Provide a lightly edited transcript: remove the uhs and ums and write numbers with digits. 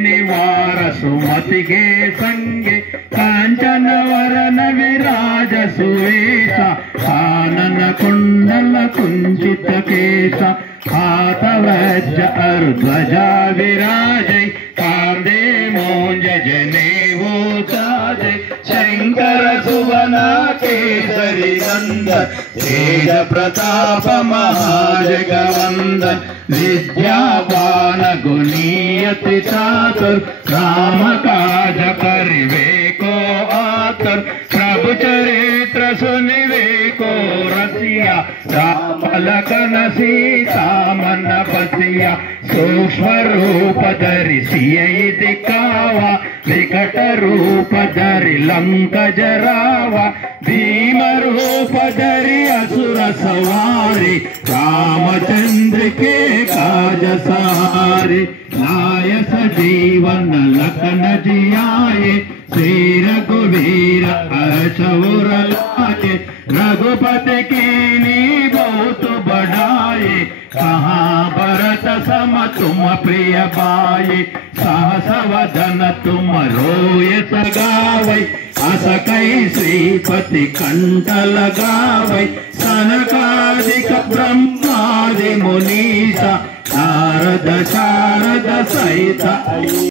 निवार सुमति के संगे कांचन वरन विराज सुवेश कानन कुंडल कुंचित केश हाथ वज्र ध्वजा विराजै कांधे मोंज जनेऊ साजै शंकर सुवन केसरी नंदन तेज प्रताप महाजगवंदन विद्यावान गुणीयति चातुर राम काज करिवे को आतुर प्रभु चरित्र सुनिवे को रसिया राम लखन सीता मन बसिया सूक्ष्म रूप धरि सियहि दिखावा विकट रूप धरि लंक जरावा भीम रूप धरि असुर सवारी रामचंद्र के काज सहारे लाय सजीवन लखन जियाए श्री रघुवीर हर्षउर लाए रघुपति कीन्ही बहुत बढ़ाए कहाँ भरत सम तुम प्रिय पाए सहस वदन तुम रोय सगावै अस कई श्रीपति कंठ लगावै सनकादिक ब्रह्मादि मुनीसा नारद शारद सहित